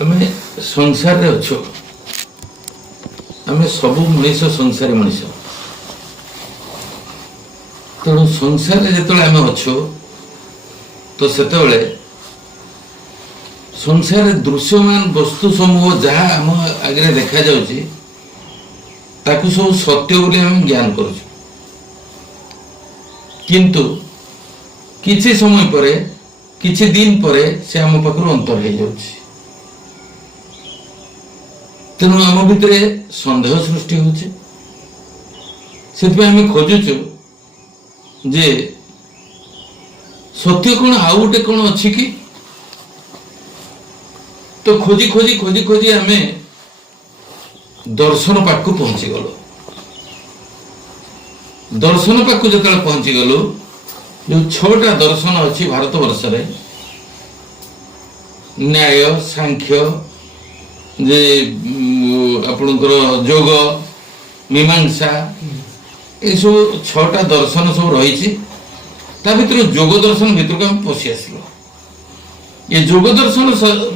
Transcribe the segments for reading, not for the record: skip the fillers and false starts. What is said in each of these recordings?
आमे संसार रे अच्छो आमे सब मनीष संसारी मनीष तेणु संसार जो आम अच्छो तो सेतबले संसार दृश्यमान वस्तु समूह जहाँ आम आगे देखा जाउची ताकू सब सत्य बोली हम ज्ञान करूँ किंतु किछि समय परे किछि दिन परे से आम पाखर अंतर हो जाउची तेणु आम भितर सन्देह सृष्टि होचे आम खोजुचु जे सत्य कौन आउ गोटे कौन अच्छी कि तो खोजी खोजी खोजी खोजी आम दर्शन पाक पहुंची गलु दर्शन पाक जो पहुंची गलु जो 6टा दर्शन अच्छी भारत वर्ष रे न्याय सांख्य जे आपणकर जोग मीमांसा ये सब 6टा दर्शन सब रही भर जोग दर्शन भर को हम पशि आस ये जोग दर्शन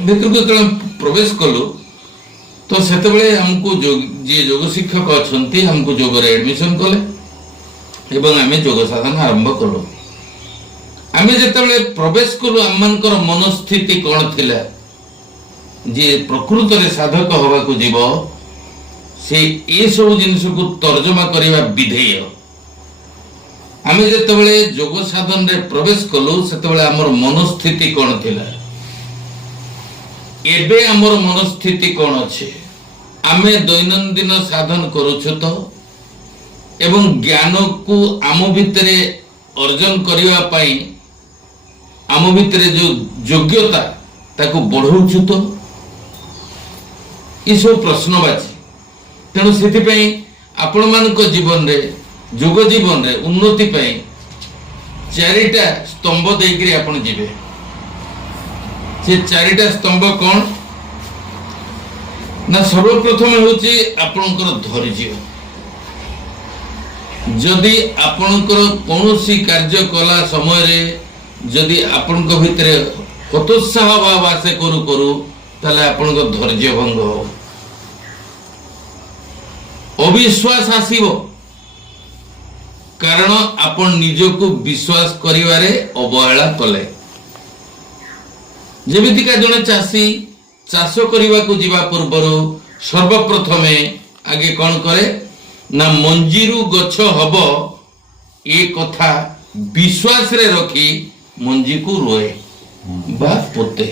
भर को जो प्रवेश कलु तो से आमको जी जोग शिक्षक अच्छा आमको जोग एडमिशन कले एवं आम जोग साधन आरंभ कलु आम जिते प्रवेश कलु आम मनस्थिति कौन थिला जे प्रकृत रे साधक हवा को जीव से ये सब जिनिस को तर्जमा करने विधेय आम जिते जोग साधन रे प्रवेश कलु से आमर मनस्थिति कौन थिला एबे आमर मनस्थिति कौन अच्छे आमे दैनंदिन साधन करुछु तो एवं ज्ञान को आम भितर अर्जन करने पाई आम भितर जो योग्यता ताको बढ़ाऊछु तो ये सब प्रश्नवाची तेणु से आपण मान जीवन रे जोग जीवन रे उन्नति पाई 4टा स्तंभ देकरी आपण जीवे से 4टा स्तंभ कौन ना सर्वप्रथम होची आपणकर धैर्य जदि आपणकर कौनसी कार्य कला समय रे जदि आपणक भितरे हतोत्साह भाव आसे करू करू ताले आपणक धैर्य भंग हो अविश्वास आसीबो कारण आपण निजको विश्वास करिवारे अवहेला कले जेमितिका जने चासी चाष करने को जीवा पूर्वर सर्वप्रथमे आगे कौन करे ना मंजीरु गछ हब ये कथा विश्वास रे रखी मंजी को रोए बा पोते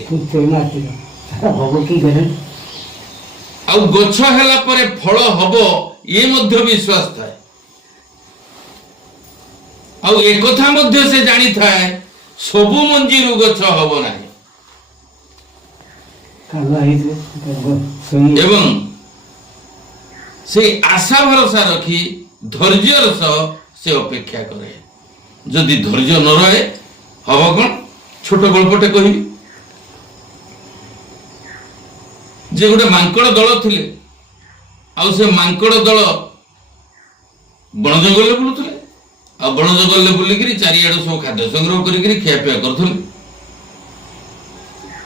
आ गछ हैला परे फल हब ये मध्य विश्वास थाए आ एक कथा मध्य से जानी थाए सबु मंजीरु गछ हब नाही एवं से आशा भरोसा रखी धैर्य सह से अपेक्षा करे जदि धैर्य न रहे हम कौन छोट गल्पटे कहि जे गोटे मांकड़ दल थिले आ से मांकड़ दल बण जंगल बुलुथिले आ बण जंगल बुलिकी चारिआड़ सब खाद्य संग्रह करिक खियापिया करथुले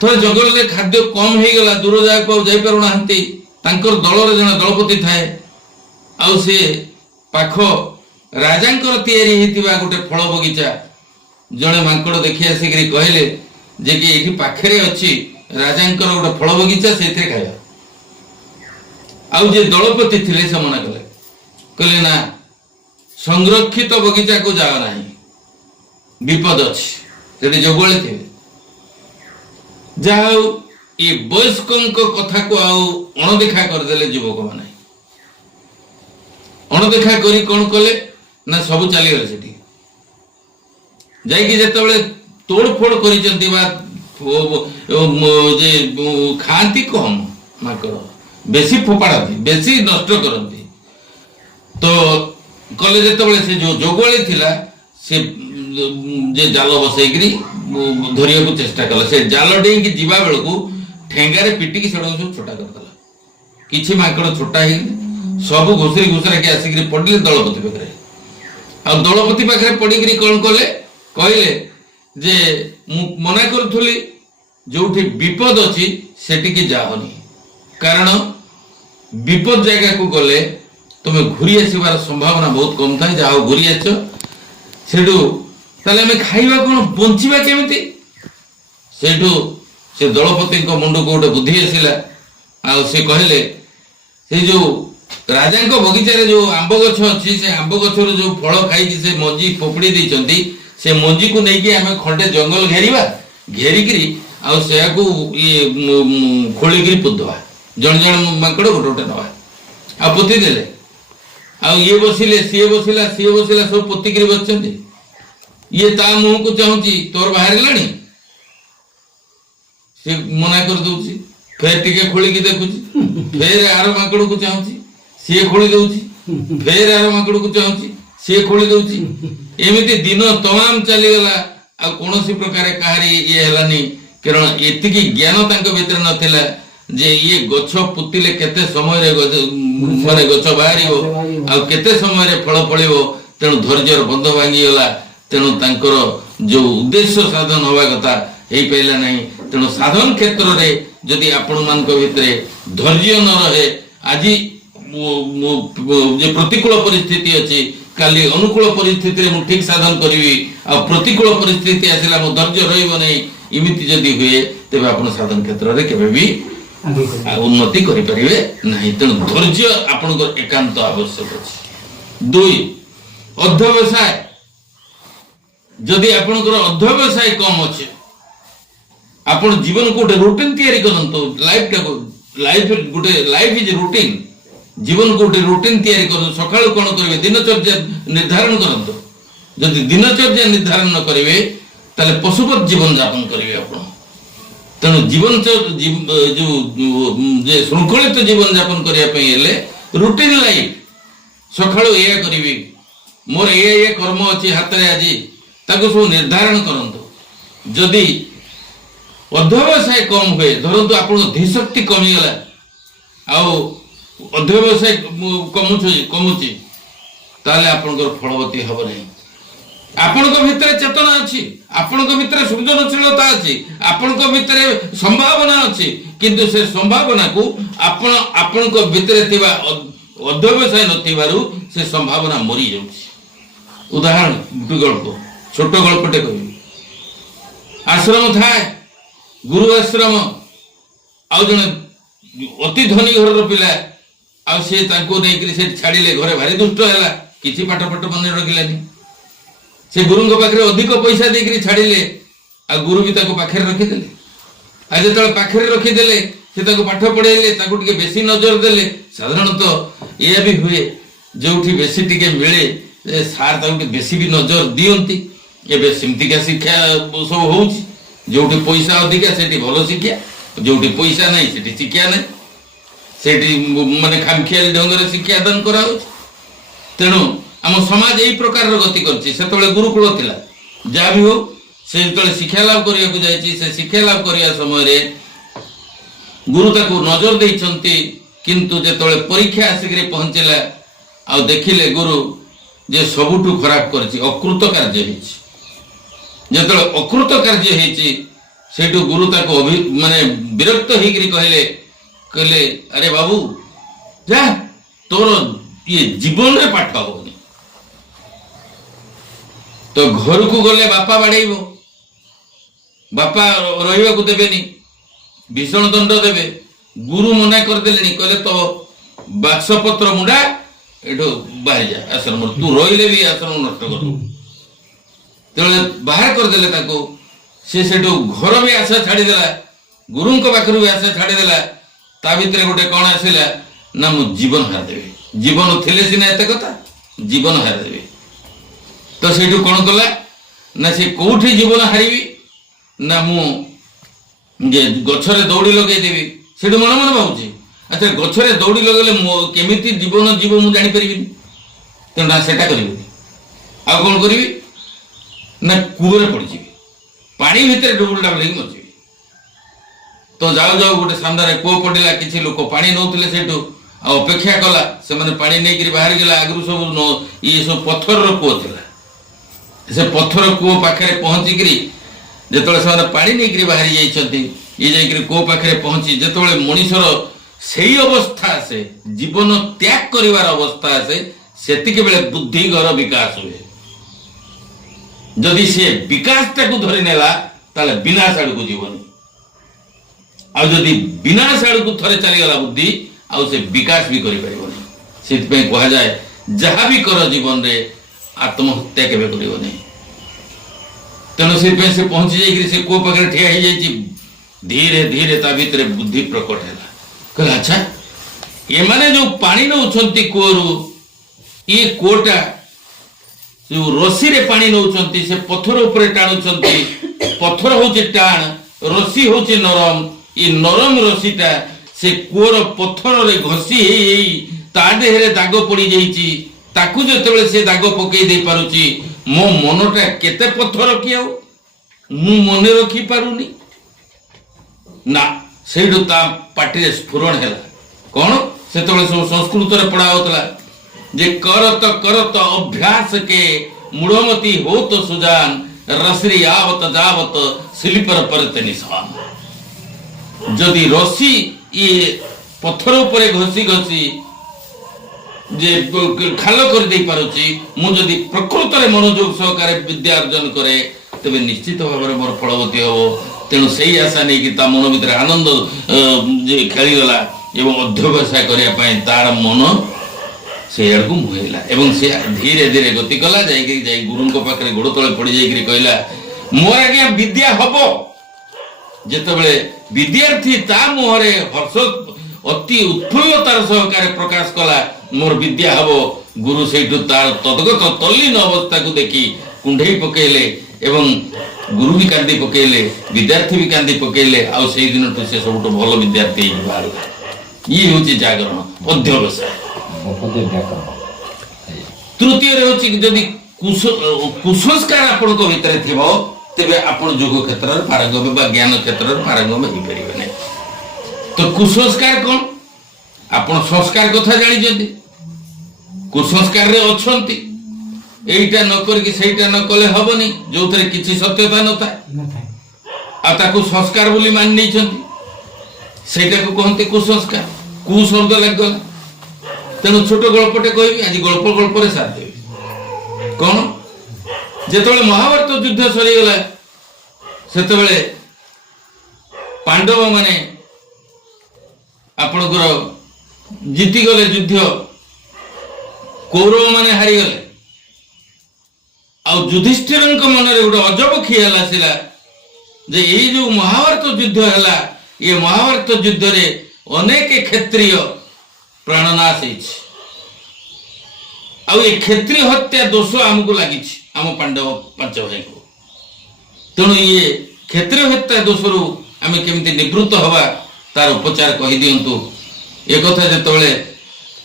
थोड़े जंगल में खाद्य कम हो गला दूर जाक जापर दल जन दलपति थाए आउ से पाख राजांकर तैयारी होइतिबा गोटे फल बगीचा जड़े मांकड़ देखि आसिक कहले जे कि एठी पाखरे अछि राजांकर गोटे फल बगीचा से खाया आउ जे दलपति थिले से मना कले कहले ना संरक्षित बगीचा को जाओ नाही विपद अछि सेठी जगले थे जाओ ये वयस्कों कथा को आउ अणदेखा करदे युवक मैंने अणदेखा करी कौन कले ना सब चलीगले सेठी जाते तोड़फोड़ खाती कम माकड़ बेसी फोपाड़ती बेसी नष्ट करती तो कले से जो जोगली थिला से जे जाल बसैकरी धरिया को चेष्टा कला से जाल डेई जीवा बेल को ठेंगारे पिटिकी सब छोटा करदेला किछि माकड़ छोटा ही सब घुसरी घुसरा के आसिक पड़े दलपति पाखे आ दलपति पाखे पड़ी कौन कले कहले जे मना करूली जोठी विपद अच्छी सेटिकी जाओनी कारण विपद जगह को गले तुम घूरी आसबार संभावना बहुत कम था जहाँ घूरी आस ताले आम खाइबा कौन बंचिबा केमिति सेठू से दलपति मुंड को गोटे बुद्धि आसला आ से कहले से जो राजा बगीचार जो आंब गछ अच्छी से आंब गछर जो फल खाई से मंजी फोपड़ी देइचंती से मंजी को लेकिन आम खंडे जंगल घेरिबा घेरिकी ये खोलिकी पोतवा जन जन माकड़ गोटे गोटे नवा आ पोती देले आ ये बसिले सी बसिला सब पोतिकी बसचंती ये ता मुह को चाहूची तोर बाहर लानी से मना कर दउची फेर टिके खोलिकी देखुची फेर आर माकड़ को चाहूची सी खोली दउची फेर आर माकड़ को चाहूची सी खोली दउची एमिति दिन तमाम चली गला आ कोनोसी प्रकार कहारी ये हलानी कारण एतिकी ज्ञान तांको भीतर नथिला जे ये गछ पुतिले केते समय रे माने गछ बाहरिबो आ केते समय रे फल फळिबो तेणु धैर्यर बंध भांगी गला तेणु तांकर जो उद्देश्य साधन होवा कथा हेई पैला नहीं तेणु साधन क्षेत्र रे जदि आपण मानक भितरे धैर्य न रहे आजी जे प्रतिकूल परिस्थिति अछि काली अनुकूल परिस्थिति रे मु ठीक साधन करिवि आ प्रतिकूल परिस्थिति आसिला मु धैर्य रहिबो नै इमिति जदि हुए तेबे आपण साधन क्षेत्र रे केबे भी उन्नति करि परिबे नाही तेणु धैर्य आपनकर एकांत आवश्यक अछि। दुई अध्यवसाय जदि आपनकर अध्यवसाय कम अछि आपण जीवन को रूटीन तैयारी करंतो लाइफ गोटे लाइफ इज रूटीन जीवन को रूटीन तैयारी कर सकाळ कोन करिवे दिनचर्या निर्धारण करंतो जदि दिनचर्या निर्धारण न करिवे ताले पशुपत जीवन यापन करिवे आपण तेणु जीवन जो जे शृंखलित जीवन यापन करिया पई हेले रूटीन लाइफ सकाळ एया करिवे मोर ये कर्म अछि हाथ रे आजी ताको सब निर्धारण करंतो जदि अध्यवसाय कम हुए धरतु आपण धीशक्ति कमी गला आउ अध्यवसाय कमुची ताले आपनकर फलवती हब नहीं आपनक भितरे चेतना अछि आपनक भितरे सृजनशीलता अछि आपनक भितरे संभावना अछि किंतु से संभावना को आपनक भितरे थिबा अध्यवसाय नथिबारु से संभावना मरी जाउछि। उदाहरण गल्प छोट गल्पटे कहबी आश्रम थाए गुरु आश्रम आउ जने अति धनी घर पिला आ से ताको नेकरी से छाड़िले घरे भारी दुष्ट हैला किछि पाठ पाठ मन रखिलानी से गुरुଙ୍କ पाखरे अधिक पैसा देकरी छाड़िले आ गुरु भी ताको पाखरे रखि देले आ जेतले पाखरे रखि देले से ताको पाठ पढाइले ताको टिके बेसी नजर देले साधारणतः ये भी हुए जोठी बेसी टिके मिले सार ताको बेसी भी नजर दियंती एबे सिमति का शिक्षा सब होउची जोठी पैसा अधिका सेठी भलो शिक्षा जोठी पैसा नहीं सेठी शिक्षा नहीं सेठी माने खामखियाली ढंग रे शिक्षा दान करा होउची तेणु आम समाज यही प्रकार गति करछि सेतबेले गुरुकुल थिला जा भी हो से जेतबेले शिक्षा लाभ करिया को जायछि से शिक्षा लाभ करिया समय रे गुरु ताको नजर दैछंती किंतु जेतबेले परीक्षा आसिकरी पहुंचला आ देखिले गुरु जे सबुठु खराब करछि अकृत कार्य हिछि जेतबेले अकृत कार्य हिछि सेठु गुरु ताको माने विरक्त होइकरी कहले अरे बाबू जा तोर ये जीवन रे पाठ होनी तो घर को गले बापा बाड़ेइबो बापा रहिबा को देबेनी भीषण दंड देबे गुरु मना कर देलेनी कहले तो बाक्सपत्र मुंडा एठो बाहर जा आश्रम तू रहिले भी आश्रम नष्ट करू तेले बाहर कर देले ताको से सेठो घर भी आशा छाड़ी देला गुरुंक पाखरु भी आशा छाड़ी देला ता भितरे गोटे कोन आसिला ना मु जीवन हार देबे जीवन थिले सिना एते कथा जीवन हार देबे तो सेठू कौन कला ना से कोठी जीवन हारिबी ना मु जे गछरे दौड़ी लगे देबी सेठू मन मन भाउची अच्छा गछरे दौड़ी लगले केमिति जीवन जीव मु जानि परिबिनी तो ना सेटा करिबी आ कोन करिबी ना कुरे पड़ जिबी पानी भितर डुबुल डाबल लगी मरजिबी तो जाऊ जाऊ गोटे सामने कूप पड़िला किछि लोक पानी नौथिले सेठू आ अपेक्षा कला से माने पानी नै करी बाहर गेला आगु सब ये सब पत्थर रो कूप थिला से पत्थर कूप पाखे पहुंची करी ଯେତେବେଳେ ସେମାନେ ପାଣି ନେଇକରି ବାହାରି ଯାଇଛନ୍ତି, ଇଏ ଯାଇକରି କୂଅ ପାଖରେ ପହଞ୍ଚି ଯେତେବେଳେ ମଣିଷର ସେଇ ଅବସ୍ଥା ଆସେ, ଜୀବନ ତ୍ୟାଗ କରିବାର ଅବସ୍ଥା ଆସେ, ସେତିକି ବେଳେ ବୁଦ୍ଧିର ବିକାଶ ହୁଏ। ଯଦି ସେ ବିକାଶଟାକୁ ଧରି ନେଲା ତାହେଲେ ବିନାଶ ଆଡକୁ ଯିବନି। ଆଉ ଯଦି ବିନାଶ ଆଡକୁ ଥରେ ଚାଲିଗଲା ବୁଦ୍ଧି, ଆଉ ସେ ବିକାଶ ବି କରିପାରିବନି। ସେଥିପାଇଁ କୁହାଯାଏ ଯାହା ବି କର ଜୀବନରେ ଆତ୍ମହତ୍ୟା କେବେ କରିବନି। ତେଣୁ ସେଥିପାଇଁ ସେ ପହଞ୍ଚି ଯାଇକରି ସେ କୂଅ ପାଖରେ ଠିଆ ହେଇଯାଇଛି। ଧୀରେ ଧୀରେ ତା ଭିତରେ ବୁଦ୍ଧି ପ୍ରକଟ ହେଲା। କହିଲେ ଆଚ୍ଛା, ଏମାନେ ଯୋଉ ପାଣି ନେଉଛନ୍ତି କୂଅରୁ, ଇଏ କୂଅଟା ଯୋଉ ରସିରେ ପାଣି ନେଉଛନ୍ତି, ସେ ପଥର ଉପରେ ଟାଣୁଛନ୍ତି। ପଥର ହଉଛି ଟାଣ, ରସି ହଉଛି ନରମ। ଏ ନରମ ରସିଟା ସେ କୂଅର ପଥରରେ ଘଷି ହେଇ ହେଇ ତା ଦେହରେ ଦାଗ ପଡି ଯାଇଛି। ତାକୁ ଯେତେବେଳେ ସେ ଦାଗ ପକେଇ ଦେଇ ପାରୁଛି, ମୋ ମନଟା କେତେ ପଥର କି ଆଉ ମୁଁ ମନେ ରଖି ପାରୁନି ନା। ସେଇଠୁ ତା ପାଟିରେ ସ୍ଫୁରଣ ହେଲା। କଣ? ସେତେବେଳେ ସବୁ ସଂସ୍କୃତରେ ପଢା ହଉଥିଲା ଯେ କରତ କରତ ଅଭ୍ୟାସ କେ ମୂଳମତି ହୋ ତ ସୁଜାନ ରସରି आवत जावत ସ୍ଲିପର परते निशान। ଯଦି ରସି ଇଏ ପଥର ଉପରେ ଘଷି ଘଷି ଯେ ଖାଲ କରିଦେଇ ପାରୁଛି, ମୁଁ ଯଦି ପ୍ରକୃତରେ ମନୋଯୋଗ ସହକାରେ ବିଦ୍ୟା ଅର୍ଜନ କରେ, ତେବେ ନିଶ୍ଚିତ ଭାବରେ ମୋର ଫଳବତୀ ହବ। ତେଣୁ ସେଇ ଆଶା ନେଇକି ତା ମନ ଭିତରେ ଆନନ୍ଦ ଯେ ଖେଳିଗଲା ଏବଂ ଅଧ୍ୟବସାୟ କରିବା ପାଇଁ ତାର ମନ ସେଇଆଡ଼କୁ ମୁହେଇଲା ଏବଂ ସେ ଧୀରେ ଧୀରେ ଗତି କଲା। ଯାଇ ଗୁରୁଙ୍କ ପାଖରେ ଗୋଡ଼ ତଳେ ପଡ଼ି ଯାଇକରି କହିଲା, ମୋର ଆଜ୍ଞା ବିଦ୍ୟା ହବ। ଯେତେବେଳେ ବିଦ୍ୟାର୍ଥୀ ତା ମୁହଁରେ ହର୍ଷ ଅତି ଉତ୍ଫୁଲ୍ଲତାର ସହକାରେ ପ୍ରକାଶ କଲା, ମୋର ବିଦ୍ୟା ହବ, ଗୁରୁ ସେଇଠୁ ତାର ତଦ୍ଗତ ତଲ୍ଲୀନ ଅବସ୍ଥାକୁ ଦେଖି କୁଣ୍ଢେଇ ପକେଇଲେ ଏବଂ ଗୁରୁ ବି କାନ୍ଦି ପକେଇଲେ, ବିଦ୍ୟାର୍ଥୀ ବି କାନ୍ଦି ପକେଇଲେ। ଆଉ ସେଇ ଦିନଠୁ ସେ ସବୁଠୁ ଭଲ ବିଦ୍ୟାର୍ଥୀ ହେଇକି ବାହାରିଲା। ଇଏ ହେଉଛି ଜାଗରଣ, ଅଧ୍ୟବସାୟ। ତୃତୀୟରେ ହେଉଛି ଯଦି କୁସଂସ୍କାର ଆପଣଙ୍କ ଭିତରେ ଥିବ, ତେବେ ଆପଣ ଯୋଗ କ୍ଷେତ୍ରରେ ପାରଙ୍ଗମ ବା ଜ୍ଞାନ କ୍ଷେତ୍ରରେ ପାରଙ୍ଗମ ହେଇପାରିବେ ନାହିଁ। ତ କୁସଂସ୍କାର କଣ? ଆପଣ ସଂସ୍କାର କଥା ଜାଣିଛନ୍ତି, କୁସଂସ୍କାରରେ ଅଛନ୍ତି। ଏଇଟା ନ କରିକି ସେଇଟା ନ କଲେ ହବନି, ଯୋଉଥିରେ କିଛି ସତ୍ୟତା ନଥାଏ, ଆଉ ତାକୁ ସଂସ୍କାର ବୋଲି ମାନି ନେଇଛନ୍ତି। ସେଇଟାକୁ କହନ୍ତି କୁସଂସ୍କାର। କୁ ଶବ୍ଦ ଲାଗିଗଲା। ତେଣୁ ଛୋଟ ଗଳ୍ପଟେ କହିବି, ଆଜି ଗଳ୍ପରେ ସାଥ ଦେବି। କଣ? ଯେତେବେଳେ ମହାଭାରତ ଯୁଦ୍ଧ ସରିଗଲା, ସେତେବେଳେ ପାଣ୍ଡବ ମାନେ ଆପଣଙ୍କର ଜିତିଗଲେ ଯୁଦ୍ଧ, କୌରବ ମାନେ ହାରିଗଲେ। ଆଉ ଯୁଧିଷ୍ଠିରଙ୍କ ମନରେ ଗୋଟେ ଅଜବ ଖିଆଲ ଆସିଲା ଯେ ଏଇ ଯୋଉ ମହାଭାରତ ଯୁଦ୍ଧ ହେଲା, ଏ ମହାଭାରତ ଯୁଦ୍ଧରେ ଅନେକ କ୍ଷତ୍ରିୟ ପ୍ରାଣନାଶ ହେଇଛି। ଆଉ ଏ କ୍ଷତ୍ରିୟ ହତ୍ୟା ଦୋଷ ଆମକୁ ଲାଗିଛି, ଆମ ପାଣ୍ଡବ ପାଞ୍ଚ ଭାଇଙ୍କୁ। ତେଣୁ ଇଏ କ୍ଷତ୍ରିୟ ହତ୍ୟା ଦୋଷରୁ ଆମେ କେମିତି ନିବୃତ୍ତ ହବା, ତାର ଉପଚାର କହିଦିଅନ୍ତୁ। ଏକଥା ଯେତେବେଳେ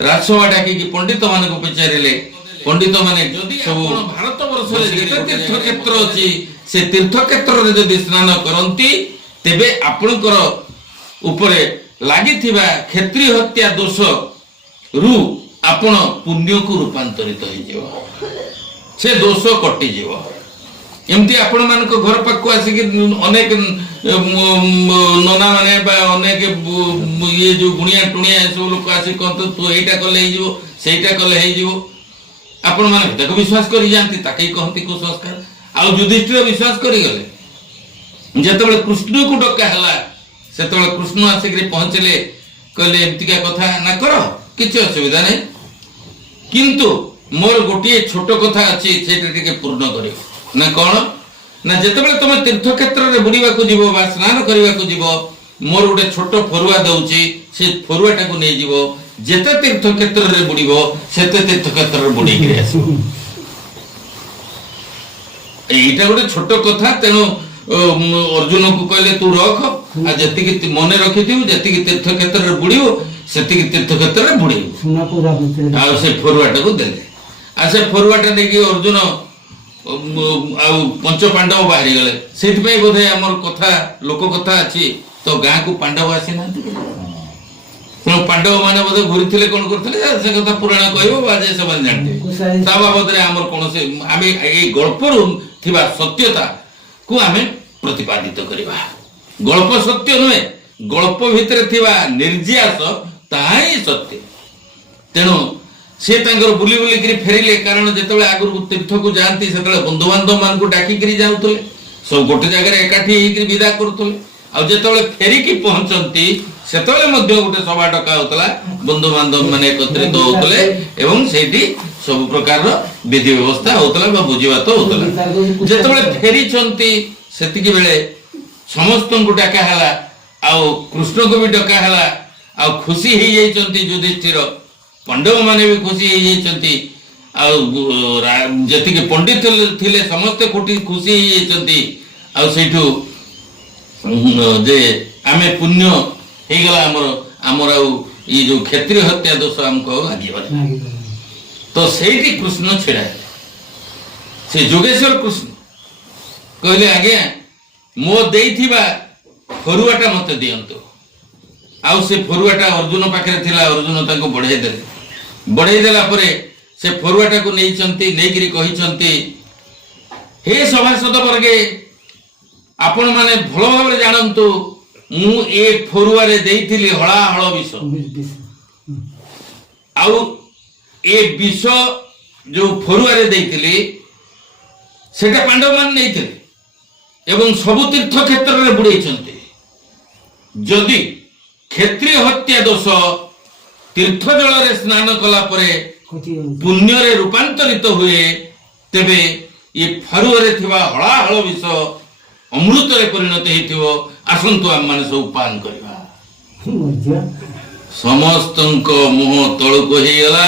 ରାଜସଭା ଡାକିକି ପଣ୍ଡିତ ମାନଙ୍କୁ ପଚାରିଲେ, ପଣ୍ଡିତ ମାନେ ଯଦି ସବୁ ଭାରତ ବର୍ଷରେ ଯେତେ ତୀର୍ଥକ୍ଷେତ୍ର ଅଛି, ସେ ତୀର୍ଥକ୍ଷେତ୍ରରେ ଯଦି ସ୍ନାନ କରନ୍ତି, ତେବେ ଆପଣଙ୍କର ଉପରେ ଲାଗିଥିବା କ୍ଷତ୍ରିୟ ହତ୍ୟା ଦୋଷରୁ ଆପଣ ପୁଣ୍ୟକୁ ରୂପାନ୍ତରିତ ହେଇଯିବ, ସେ ଦୋଷ କଟିଯିବ। ଏମିତି ଆପଣ ମାନଙ୍କ ଘର ପାଖକୁ ଆସିକି ଅନେକ ନନା ମାନେ ବା ଅନେକ ଇଏ ଯୋଉ ଗୁଣିଆ ଟୁଣିଆ ଏସବୁ ଲୋକ ଆସିକି କହନ୍ତୁ ତୁ ଏଇଟା କଲେ ହେଇଯିବ, ସେଇଟା କଲେ ହେଇଯିବ, ଆପଣ ମାନେ ତାକୁ ବିଶ୍ୱାସ କରି ଯାଆନ୍ତି, ତାକେ କହନ୍ତି କୁସଂସ୍କାର। ଆଉ ଯୁଧିଷ୍ଠିର ବିଶ୍ୱାସ କରିଗଲେ। ଯେତେବେଳେ କୃଷ୍ଣକୁ ଡକା ହେଲା, ସେତେବେଳେ କୃଷ୍ଣ ଆସିକରି ପହଞ୍ଚିଲେ, କହିଲେ ଏମିତିକା କଥା ନା କର, କିଛି ଅସୁବିଧା ନାହିଁ, କିନ୍ତୁ ମୋର ଗୋଟିଏ ଛୋଟ କଥା ଅଛି, ସେଇଟା ଟିକେ ପୂର୍ଣ୍ଣ କରିବ। ନା କଣ? ନା ଯେତେବେଳେ ତମେ ତୀର୍ଥକ୍ଷେତ୍ରରେ ବୁଡ଼ିବାକୁ ଯିବ ବା ସ୍ନାନ କରିବାକୁ ଯିବ, ମୋର ଗୋଟେ ଛୋଟ ଫରୁଆ ଦଉଛି, ସେ ଫରୁଆଟାକୁ ନେଇଯିବ, ଯେତେ ତୀର୍ଥକ୍ଷେତ୍ରରେ ବୁଡ଼ିବ ସେତେ ତୀର୍ଥକ୍ଷେତ୍ରରେ ବୁଡ଼ିକିରି ଆସିବ। ଏଇଟା ଗୋଟେ ଛୋଟ କଥା। ତେଣୁ ଅର୍ଜୁନକୁ କହିଲେ ତୁ ରଖ, ଆଉ ଯେତିକି ମନେ ରଖିଥିବୁ, ଯେତିକି ତୀର୍ଥକ୍ଷେତ୍ରରେ ବୁଡ଼ିବ ସେତିକି ତୀର୍ଥକ୍ଷେତ୍ରରେ ବୁଡ଼ିବ। ଆଉ ସେ ଫରୁଆଟାକୁ ଦେଲେ। ଆଉ ସେ ଫରୁଆଟା ନେଇକି ଅର୍ଜୁନ ଆଉ ପଞ୍ଚ ପାଣ୍ଡବ ବାହାରିଗଲେ। ସେଇଥିପାଇଁ ବୋଧେ ଆମର କଥା ଲୋକ କଥା ଅଛି, ତ ଗାଁକୁ ପାଣ୍ଡବ ଆସିନାହାନ୍ତି। ତେଣୁ ପାଣ୍ଡବ ମାନେ ବୋଧେ ଘୁରିଥିଲେ, କଣ କରୁଥିଲେ ସେ କଥା ପୁରାଣ କହିବ ବା ଯେ ସେମାନେ ଜାଣିଥିବେ। ତା ବାବଦରେ ଆମର କୌଣସି, ଆମେ ଏଇ ଗଳ୍ପରୁ ଥିବା ସତ୍ୟତାକୁ ଆମେ ପ୍ରତିପାଦିତ କରିବା। ଗଳ୍ପ ସତ୍ୟ ନୁହେଁ, ଗଳ୍ପ ଭିତରେ ଥିବା ନିର୍ଯାସ ତାହା ହିଁ ସତ୍ୟ। ତେଣୁ ସେ ତାଙ୍କର ବୁଲି ବୁଲିକିରି ଫେରିଲେ, କାରଣ ଯେତେବେଳେ ଆଗରୁ ତୀର୍ଥକୁ ଯାଆନ୍ତି ସେତେବେଳେ ବନ୍ଧୁବାନ୍ଧବ ମାନଙ୍କୁ ଡାକିକିରି ଯାଉଥିଲେ, ସବୁ ଗୋଟେ ଜାଗାରେ ଏକାଠି ହେଇକିରି ବିଦା କରୁଥିଲେ। ଆଉ ଯେତେବେଳେ ଫେରିକି ପହଞ୍ଚନ୍ତି ସେତେବେଳେ ମଧ୍ୟ ଗୋଟେ ସଭା ଡକା ହଉଥିଲା, ବନ୍ଧୁବାନ୍ଧବ ମାନେ ଏକତ୍ରିତ ହଉଥିଲେ ଏବଂ ସେଇଠି ସବୁ ପ୍ରକାରର ବିଧି ବ୍ୟବସ୍ଥା ହଉଥିଲା ବା ବୁଝିବାତ ହଉଥିଲା। ଯେତେବେଳେ ଫେରିଛନ୍ତି ସେତିକି ବେଳେ ସମସ୍ତଙ୍କୁ ଡକା ହେଲା, ଆଉ କୃଷ୍ଣଙ୍କୁ ବି ଡକା ହେଲା, ଆଉ ଖୁସି ହେଇଯାଇଛନ୍ତି ଯୁଧିଷ୍ଠିର, ପାଣ୍ଡବ ମାନେ ବି ଖୁସି ହେଇଯାଇଛନ୍ତି, ଆଉ ଯେତିକି ପଣ୍ଡିତ ଥିଲେ ସମସ୍ତେ ଖୁସି ହେଇଯାଇଛନ୍ତି। ଆଉ ସେଇଠୁ ଯେ ଆମେ ପୁଣ୍ୟ ହେଇଗଲା ଆମର ଆଉ ଏଇ ଯୋଉ କ୍ଷତ୍ରିୟ ହତ୍ୟା ଦୋଷ ଆମକୁ ଆଉ ଲାଗିବନି। ତ ସେଇଠି କୃଷ୍ଣ ଛିଡା ହେଲେ, ସେ ଯୋଗେଶ୍ୱର କୃଷ୍ଣ କହିଲେ, ଆଜ୍ଞା ମୋ ଦେଇଥିବା ଫରୁଆଟା ମତେ ଦିଅନ୍ତୁ। ଆଉ ସେ ଫରୁଆଟା ଅର୍ଜୁନ ପାଖରେ ଥିଲା, ଅର୍ଜୁନ ତାଙ୍କୁ ବଢେଇ ଦେଲେ। ବଢେଇ ଦେଲା ପରେ ସେ ଫରୁଆଟାକୁ ନେଇକିରି କହିଛନ୍ତି, ହେ ସଭାସଦ ବର୍ଗେ, ଆପଣ ମାନେ ଭଲ ଭାବରେ ଜାଣନ୍ତୁ, ମୁଁ ଏ ଫରୁଆରେ ଦେଇଥିଲି ହଳାହଳ ବିଷ। ଆଉ ଏ ବିଷ ଯୋଉ ଫରୁଆରେ ଦେଇଥିଲି ସେଟା ପାଣ୍ଡବ ମାନେ ନେଇଥିଲେ ଏବଂ ସବୁ ତୀର୍ଥ କ୍ଷେତ୍ରରେ ବୁଡେଇଛନ୍ତି। ଯଦି କ୍ଷତ୍ରିୟ ହତ୍ୟା ଦୋଷ ତୀର୍ଥ ଜଳରେ ସ୍ନାନ କଲା ପରେ ପୁଣ୍ୟରେ ରୂପାନ୍ତରିତ ହୁଏ, ତେବେ ଏ ଫରୁଆରେ ଥିବା ହଳାହଳ ବିଷ ଅମୃତରେ ପରିଣତ ହେଇଥିବ, ଆସନ୍ତୁ ଆମମାନେ ସବୁ ପାନ କରିବା। ସମସ୍ତଙ୍କ ମୁହଁ ତଳକୁ ହେଇଗଲା।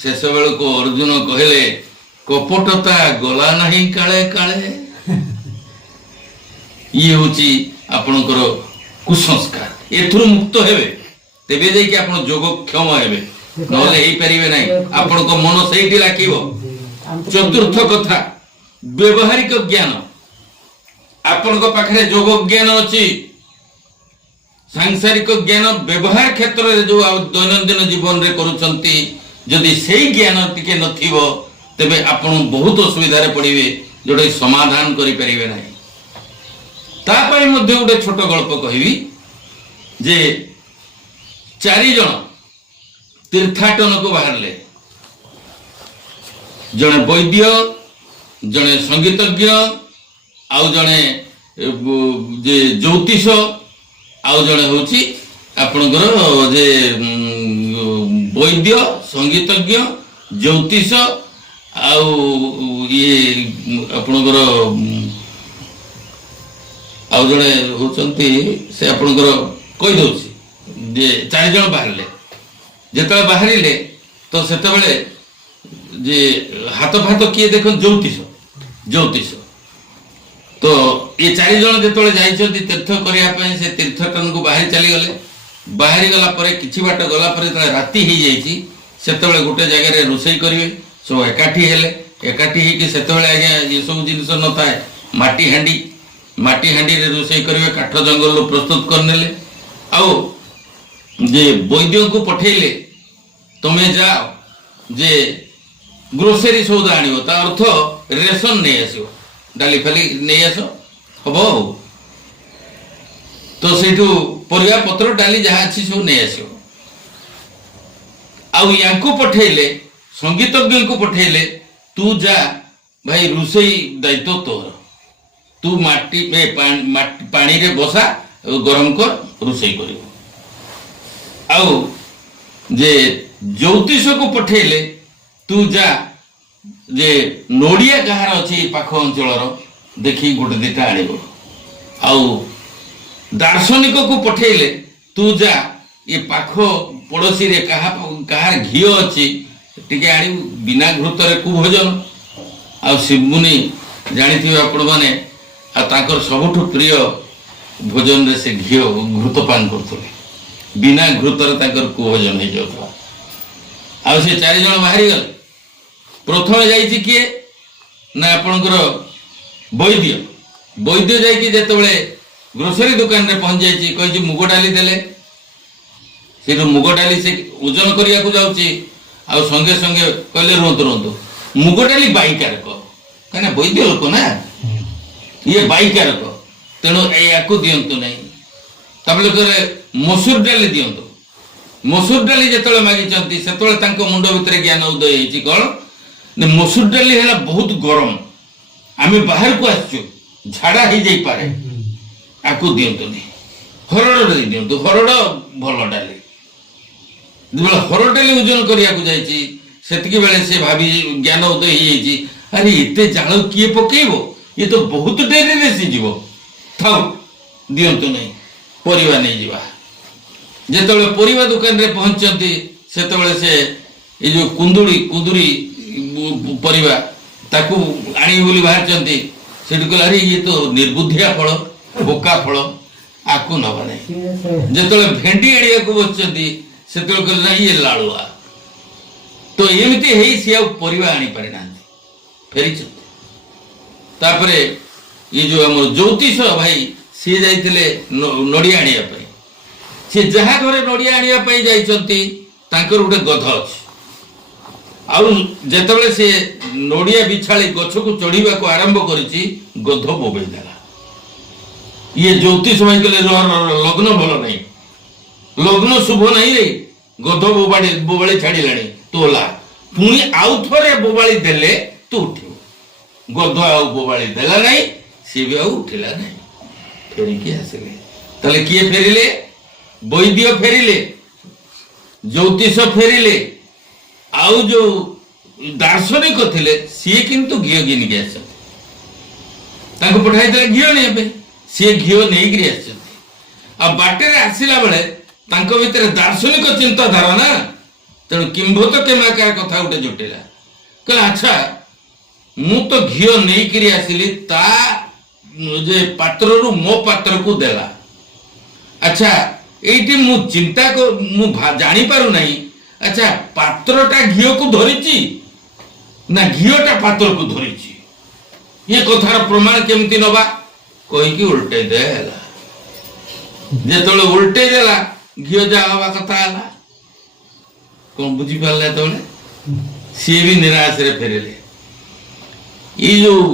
ଶେଷ ବେଳକୁ ଅର୍ଜୁନ କହିଲେ, କପଟତା ଗଲା ନାହିଁ କାଳେ କାଳେ। ଇଏ ହଉଛି ଆପଣଙ୍କର କୁସଂସ୍କାର। ଏଥିରୁ ମୁକ୍ତ ହେବେ ତେବେ ଯାଇକି ଆପଣ ଯୋଗକ୍ଷମ ହେବେ, ନହେଲେ ହେଇପାରିବେ ନାହିଁ। ଆପଣଙ୍କ ମନ ସେଇଠି ଲାଖିବ। ଚତୁର୍ଥ କଥା, ବ୍ୟବହାରିକ ଜ୍ଞାନ। ଆପଣଙ୍କ ପାଖରେ ଯୋଗ ଜ୍ଞାନ ଅଛି, ସାଂସାରିକ ଜ୍ଞାନ ବ୍ୟବହାର କ୍ଷେତ୍ରରେ ଯୋଉ ଦୈନନ୍ଦିନ ଜୀବନରେ କରୁଛନ୍ତି, ଯଦି ସେଇ ଜ୍ଞାନ ଟିକେ ନଥିବ ତେବେ ଆପଣ ବହୁତ ଅସୁବିଧାରେ ପଡ଼ିବେ, ଯୋଉଟା ସମାଧାନ କରିପାରିବେ ନାହିଁ। ତା ପାଇଁ ମଧ୍ୟ ଗୋଟେ ଛୋଟ ଗଳ୍ପ କହିବି ଯେ 4 ଜଣ ତୀର୍ଥାଟନକୁ ବାହାରିଲେ। ଜଣେ ବୈଦ୍ୟ, ଜଣେ ସଙ୍ଗୀତଜ୍ଞ, ଆଉ ଜଣେ ଯେ ଜ୍ୟୋତିଷ, ଆଉ ଜଣେ ହଉଛି ଆପଣଙ୍କର ଯେ ବୈଦ୍ୟ, ସଙ୍ଗୀତଜ୍ଞ, ଜ୍ୟୋତିଷ, ଆଉ ଇଏ ଆପଣଙ୍କର ଆଉ ଜଣେ ହଉଛନ୍ତି, ସେ ଆପଣଙ୍କର କହିଦଉଛି ଯେ 4 ଜଣ ବାହାରିଲେ। ଯେତେବେଳେ ବାହାରିଲେ ତ ସେତେବେଳେ ଯେ ହାତ ଫାତ କିଏ ଦେଖନ୍ତୁ, ଜ୍ୟୋତିଷ। ତ ଏ 4 ଜଣ ଯେତେବେଳେ ଯାଇଛନ୍ତି ତୀର୍ଥ କରିବା ପାଇଁ, ସେ ତୀର୍ଥଟନକୁ ବାହାରି ଚାଲିଗଲେ। ବାହାରି ଗଲା ପରେ କିଛି ବାଟ ଗଲା ପରେ ଯେତେବେଳେ ରାତି ହେଇଯାଇଛି, ସେତେବେଳେ ଗୋଟେ ଜାଗାରେ ରୋଷେଇ କରିବେ। ସବୁ ଏକାଠି ହେଲେ। ଏକାଠି ହେଇକି ସେତେବେଳେ ଆଜ୍ଞା ଏସବୁ ଜିନିଷ ନଥାଏ, ମାଟି ହାଣ୍ଡିରେ ରୋଷେଇ କରିବେ, କାଠ ଜଙ୍ଗଲରୁ ପ୍ରସ୍ତୁତ କରିନେଲେ। ଆଉ ଯେ ବୈଦ୍ୟଙ୍କୁ ପଠେଇଲେ, ତମେ ଯାଅ ଯେ ଗ୍ରୋସରୀ ସଉଦା ଆଣିବ, ତା ଅର୍ଥ ରେସନ ନେଇ ଆସିବ, ଡାଲି ଫାଲି ନେଇ ଆସ ହବ। ତ ସେଇଠୁ ପରିବା ପତ୍ର ଡାଲି ଯାହା ଅଛି ସବୁ ନେଇ ଆସିବ। ଆଉ ୟାଙ୍କୁ ପଠେଇଲେ, ସଙ୍ଗୀତଜ୍ଞଙ୍କୁ ପଠେଇଲେ, ତୁ ଯା ଭାଇ, ରୋଷେଇ ଦାୟିତ୍ୱ ତୋର, ତୁ ପାଣିରେ ବସା, ଗରମ କର, ରୋଷେଇ କରିବ। ଆଉ ଯେ ଜ୍ୟୋତିଷକୁ ପଠେଇଲେ, ତୁ ଯା ଯେ ନଡ଼ିଆ କାହାର ଅଛି ପାଖ ଅଞ୍ଚଳର, ଦେଖି ଗୋଟେ ଦିଟା ଆଣିବ। ଆଉ ଦାର୍ଶନିକକୁ ପଠେଇଲେ, ତୁ ଯା ଏ ପାଖ ପଡ଼ୋଶୀରେ କାହାର ଘିଅ ଅଛି ଟିକେ ଆଣିବୁ, ବିନା ଘୃତରେ କୁଭୋଜନ। ଆଉ ଶିବମୁନି ଜାଣିଥିବେ ଆପଣମାନେ, ଆଉ ତାଙ୍କର ସବୁଠୁ ପ୍ରିୟ ଭୋଜନରେ ସେ ଘୃତ ପାନ କରୁଥିଲେ, ବିନା ଘୃତରେ ତାଙ୍କର କୁଭୋଜନ ହେଇଯାଉଥିଲା। ଆଉ ସେ 4 ଜଣ ବାହାରିଗଲେ। ପ୍ରଥମେ ଯାଇଛି କିଏ ନା ଆପଣଙ୍କର ବୈଦ୍ୟ ଯାଇକି ଯେତେବେଳେ ଗ୍ରୋସରୀ ଦୋକାନରେ ପହଞ୍ଚି ଯାଇଛି, କହିଛି ମୁଗ ଡାଲି ଦେଲେ। ସେଠୁ ମୁଗ ଡାଲି ସେ ଓଜନ କରିବାକୁ ଯାଉଛି, ଆଉ ସଙ୍ଗେ ସଙ୍ଗେ କହିଲେ ରୁହନ୍ତୁ, ମୁଗ ଡାଲି ବାଇକାରକ, କାହିଁକିନା ବୈଦ୍ୟ ଲୋକ ନା, ଇଏ ବାଇକାରକ, ତେଣୁ ୟାକୁ ଦିଅନ୍ତୁ ନାହିଁ। ତାପରେ କହିଲେ ମସୁର ଡାଲି ଦିଅନ୍ତୁ। ମସୁର ଡାଲି ଯେତେବେଳେ ମାଗିଛନ୍ତି ସେତେବେଳେ ତାଙ୍କ ମୁଣ୍ଡ ଭିତରେ ଜ୍ଞାନ ଉଦୟ ହେଇଛି କ'ଣ ନା ମସୁର ଡାଲି ହେଲା ବହୁତ ଗରମ, ଆମେ ବାହାରକୁ ଆସିଛୁ, ଝାଡ଼ା ହେଇଯାଇପାରେ, ଆକୁ ଦିଅନ୍ତୁନି। ହରଡ଼ ଡାଲି ଦିଅନ୍ତୁ, ହରଡ଼ ଭଲ ଡାଲି। ଯେତେବେଳେ ହରଡ଼ ଡାଲି ଓଜନ କରିବାକୁ ଯାଇଛି ସେତିକି ବେଳେ ସେ ଭାବି ଜ୍ଞାନ ଉଦୟ ହେଇଯାଇଛି, ଆରେ ଏତେ ଜାଳ କିଏ ପକେଇବ, ଇଏ ତ ବହୁତ ଡେରିରେ ସିଝିବ, ଥାଉ ଦିଅନ୍ତୁ ନାହିଁ, ପରିବା ନେଇଯିବା। ଯେତେବେଳେ ପରିବା ଦୋକାନରେ ପହଞ୍ଚିଛନ୍ତି ସେତେବେଳେ ସେ ଏଇ ଯୋଉ କୁନ୍ଦୁରି ପରିବା ତାକୁ ଆଣିବେ ବୋଲି ବାହାରିଛନ୍ତି, ସେଠି କହିଲେ ଆରେ ଇଏ ତ ନିର୍ବୁଦ୍ଧିଆ ଫଳ, ବୋକା ଫଳ, ଆକୁ ନବା ନାହିଁ। ଯେତେବେଳେ ଭେଣ୍ଡି ଆଣିବାକୁ ବସିଛନ୍ତି ସେତେବେଳେ କହିଲେ ନା ଇଏ ଲାଳୁଆ। ତ ଏମିତି ହେଇ ସିଏ ଆଉ ପରିବା ଆଣିପାରିନାହାନ୍ତି, ଫେରିଛନ୍ତି। ତାପରେ ଇଏ ଯୋଉ ଆମର ଜ୍ୟୋତିଷ ଭାଇ ସିଏ ଯାଇଥିଲେ ନଡ଼ିଆ ଆଣିବା ପାଇଁ। ସେ ଯାହା ଘରେ ନଡ଼ିଆ ଆଣିବା ପାଇଁ ଯାଇଛନ୍ତି ତାଙ୍କର ଗୋଟେ ଗଧ ଅଛି। ଆଉ ଯେତେବେଳେ ସେ ନଡ଼ିଆ ବିଛାଳି ଗଛକୁ ଚଢିବାକୁ ଆରମ୍ଭ କରିଛି ଗଧ ବୋବେଇ ଦେଲା। ଇଏ ଜ୍ୟୋତିଷ ଭାଇ କହିଲେ ଲଗ୍ନ ଭଲ ନାହିଁ, ଲଗ୍ନ ଶୁଭ ନାହିଁ ରେ, ଗଧ ବୋବାଳି ଛାଡ଼ିଲାଣି, ତୁ ଓଲା। ପୁଣି ଆଉ ଥରେ ବୋବାଳି ଦେଲେ ତୁ ଉଠିବୁ। ଗଧ ଆଉ ବୋବାଳି ଦେଲା ନାହିଁ, ସିଏ ବି ଆଉ ଉଠିଲା ନାହିଁ, ଫେରିକି ଆସିଲେ। ତାହେଲେ କିଏ ଫେରିଲେ? ବୈଦ୍ୟ ଫେରିଲେ, ଜ୍ୟୋତିଷ ଫେରିଲେ, ଆଉ ଯୋଉ ଦାର୍ଶନିକ ଥିଲେ ସିଏ କିନ୍ତୁ ଘିଅ ଘିନିକି ଆସିଛନ୍ତି। ତାଙ୍କୁ ପଠାଇଥିଲେ ଘିଅ ନେବା ପାଇଁ, ସିଏ ଘିଅ ନେଇକିରି ଆସିଛନ୍ତି। ଆଉ ବାଟରେ ଆସିଲା ବେଳେ ତାଙ୍କ ଭିତରେ ଦାର୍ଶନିକ ଚିନ୍ତାଧାରା ନା, ତେଣୁ କିମ୍ଭୂତ କେମାକାର କଥା ଗୋଟେ ଜୁଟିଲା। କହିଲେ ଆଚ୍ଛା ମୁଁ ତ ଘିଅ ନେଇକିରି ଆସିଲି, ତା ଯେ ପାତ୍ରରୁ ମୋ ପାତ୍ରକୁ ଦେଲା। ଆଚ୍ଛା ଏଇଠି ମୁଁ ମୁଁ ଜାଣିପାରୁନାହିଁ, ଆଚ୍ଛା ପାତ୍ରଟା ଘିଅକୁ ଧରିଛି ନା ଘିଅଟା ପାତ୍ରକୁ ଧରିଛି, ଏ କଥାର ପ୍ରମାଣ କେମିତି ନବା? କହିକି ଉଲଟେଇ ଦେଲା। ଯେତେବେଳେ ଉଲଟେଇ ଦେଲା ଘିଅ ଯାହା ହବା କଥା ହେଲା। କଣ ବୁଝିପାରିଲେ? ଯେତେବେଳେ ସିଏ ବି ନିରାଶରେ ଫେରିଲେ। ଏଇ ଯୋଉ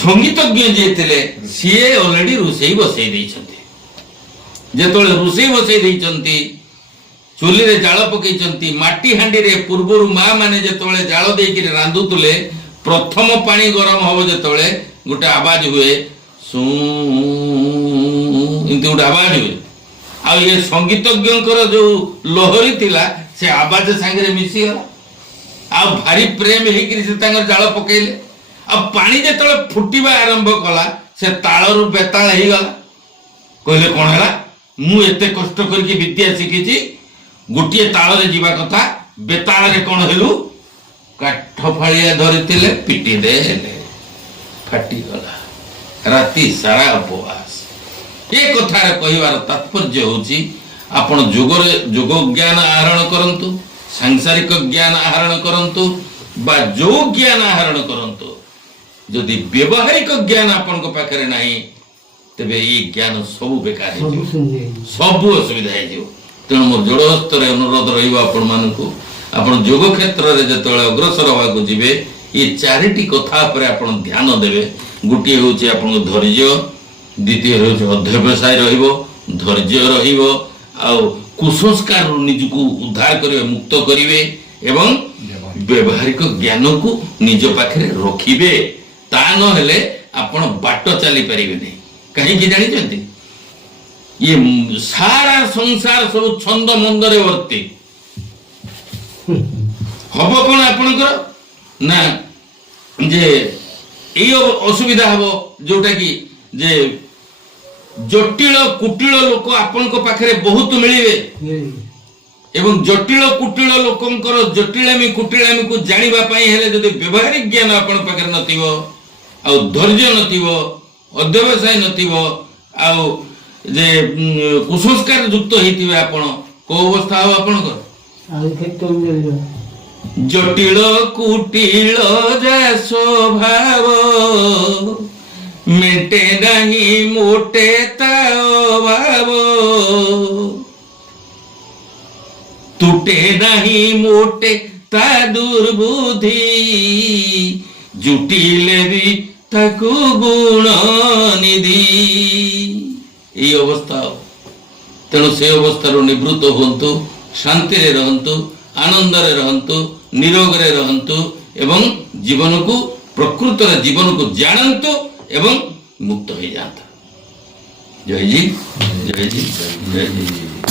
ସଙ୍ଗୀତଜ୍ଞ ଯିଏ ଥିଲେ ସିଏ ଅଲରେଡି ରୋଷେଇ ବସେଇ ଦେଇଛନ୍ତି। ଯେତେବେଳେ ରୋଷେଇ ବସେଇ ଦେଇଛନ୍ତି, ଚୁଲିରେ ଜାଳ ପକେଇଛନ୍ତି, ମାଟି ହାଣ୍ଡିରେ ପୂର୍ବରୁ ମା ମାନେ ଯେତେବେଳେ ଜାଳ ଦେଇକିରି ରାନ୍ଧୁଥିଲେ, ପ୍ରଥମ ପାଣି ଗରମ ହବ ଯେତେବେଳେ ଗୋଟେ ଆବାଜ ହୁଏ, ଏମିତି ଗୋଟେ ଆବାଜ ହୁଏ। ଆଉ ଏ ସଙ୍ଗୀତଜ୍ଞଙ୍କର ଯୋଉ ଲହରୀ ଥିଲା ସେ ଆବାଜ ସାଙ୍ଗରେ ମିଶିଗଲା। ଆଉ ଭାରି ପ୍ରେମ ହେଇକିରି ସେ ତାଙ୍କର ଜାଳ ପକେଇଲେ। ଆଉ ପାଣି ଯେତେବେଳେ ଫୁଟିବା ଆରମ୍ଭ କଲା ସେ ତାଳରୁ ବେତାଳ ହେଇଗଲା। କହିଲେ କଣ ହେଲା? ମୁଁ ଏତେ କଷ୍ଟ କରିକି ବିଦ୍ୟା ଶିଖିଛି, ଗୋଟିଏ ତାଳରେ ଯିବା କଥା, ବେତାଳରେ କଣ ହେଲୁ? କାଠ ଫାଳିଆ ଧରିଥିଲେ ପିଟି ଦେଲେ, ଫାଟିଗଲା। ରାତି ସାରା ଉପବାସ। ଏ କଥାରେ କହିବାର ତାତ୍ପର୍ଯ୍ୟ ହଉଛି ଆପଣ ଯୋଗ ଜ୍ଞାନ ଆହରଣ କରନ୍ତୁ, ସାଂସାରିକ ଜ୍ଞାନ ଆହରଣ କରନ୍ତୁ ବା ଯୋଉ ଜ୍ଞାନ ଆହରଣ କରନ୍ତୁ, ଯଦି ବ୍ୟବହାରିକ ଜ୍ଞାନ ଆପଣଙ୍କ ପାଖରେ ନାହିଁ ତେବେ ଏଇ ଜ୍ଞାନ ସବୁ ବେକାର ହେଇଯିବ, ସବୁ ଅସୁବିଧା ହେଇଯିବ। ତେଣୁ ମୋର ଯୋଡ଼ ହସ୍ତରେ ଅନୁରୋଧ ରହିବ ଆପଣମାନଙ୍କୁ, ଆପଣ ଯୋଗ କ୍ଷେତ୍ରରେ ଯେତେବେଳେ ଅଗ୍ରସର ହେବାକୁ ଯିବେ ଏ ଚାରିଟି କଥା ଉପରେ ଆପଣ ଧ୍ୟାନ ଦେବେ। ଗୋଟିଏ ହେଉଛି ଆପଣଙ୍କ ଧୈର୍ଯ୍ୟ, ଦ୍ୱିତୀୟ ହେଉଛି ଅଧ୍ୟବସାୟ ରହିବ, ଧୈର୍ଯ୍ୟ ରହିବ, ଆଉ କୁସଂସ୍କାରରୁ ନିଜକୁ ଉଦ୍ଧାର କରିବେ, ମୁକ୍ତ କରିବେ ଏବଂ ବ୍ୟବହାରିକ ଜ୍ଞାନକୁ ନିଜ ପାଖରେ ରଖିବେ। ତା ନହେଲେ ଆପଣ ବାଟ ଚାଲିପାରିବେନି। କାହିଁକି ଜାଣିଛନ୍ତି? ଇଏ ସାରା ସଂସାର ସବୁ ଛନ୍ଦ ମନ୍ଦରେ ଭର୍ତ୍ତି। ହବ କଣ ଆପଣଙ୍କର ନା ଯେ ଏଇ ଅସୁବିଧା ହବ ଯୋଉଟା କି ଯେ ଜଟିଳ କୁଟିଳ ଲୋକ ଆପଣଙ୍କ ପାଖରେ ବହୁତ ମିଳିବେ ଏବଂ ଜଟିଳ କୁଟିଳ ଲୋକଙ୍କର ଜଟିଳାମି କୁଟିଳାମିକୁ ଜାଣିବା ପାଇଁ ହେଲେ ଯଦି ବ୍ୟବହାରିକ ଜ୍ଞାନ ଆପଣଙ୍କ ପାଖରେ ନଥିବ, ଆଉ ଧୈର୍ଯ୍ୟ ନଥିବ, ଅଧ୍ୟବସାୟ ନଥିବ, ଆଉ ଯେ କୁସଂସ୍କାର ଯୁକ୍ତ ହେଇଥିବେ, ଆପଣ କୋଉ ଅବସ୍ଥା ହବ ଆପଣଙ୍କର? ଜଟିଳ କୁଟିଳ ଯା ସ୍ୱଭାବ ମେଣ୍ଟେ ନାହିଁ ମୋଟେ ତା ଅଭାବ, ତୁଟେ ନାହିଁ ମୋଟେ ତା ଦୁର୍ବୁଦ୍ଧି, ଜୁଟିଲେ ବି ତାକୁ ଗୁଣ ନିଧି। ଏଇ ଅବସ୍ଥା। ତେଣୁ ସେ ଅବସ୍ଥାରୁ ନିବୃତ୍ତ ହୁଅନ୍ତୁ, ଶାନ୍ତିରେ ରହନ୍ତୁ, ଆନନ୍ଦରେ ରହନ୍ତୁ, ନିରୋଗରେ ରହନ୍ତୁ ଏବଂ ଜୀବନକୁ ପ୍ରକୃତର ଜୀବନକୁ ଜାଣନ୍ତୁ ଏବଂ ମୁକ୍ତ ହେଇଯାଆନ୍ତୁ। ଜୟ ଜୀ, ଜୟ ଜୀ, ଜୟ ଜୀ।